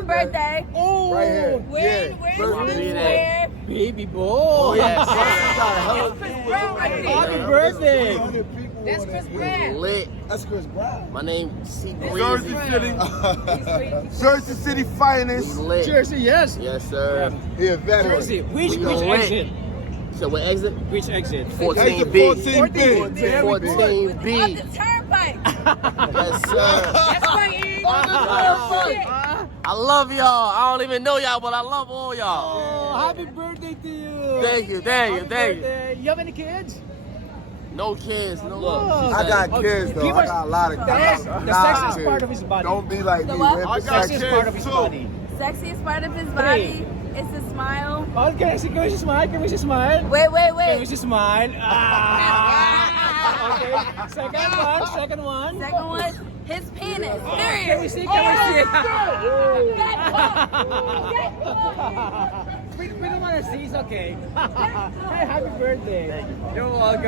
Preston birthday. Oh, Right here. When? Where? baby boy. Oh, yes. Happy birthday. That's Chris Brown. Lit. That's Chris Brown. My name C Jersey Breezy. City. Jersey City finest. We lit. Jersey, yes. Yes, sir. He a veteran. Jersey. Which We lit. exit? So what exit? Which exit? 14B. 14B. 14B. On the turnpike. Yes, sir. That's why you I love y'all. I don't even know y'all, but I love all y'all. Oh, happy birthday to you. Thank you. Happy birthday. You have any kids? No kids, no Oh. I got kids though. Give I us got a lot of kids. the sexiest part of his body. Don't be like me. what? We're The sexiest part of his body. sexiest part of his body is the smile. Oh, can we see smile? Can we see smile? Wait. Can we see smile? Okay. Second one. Second one, his penis. Can we Period. see? We don't want to see. It's okay. Hey, happy birthday. You're welcome.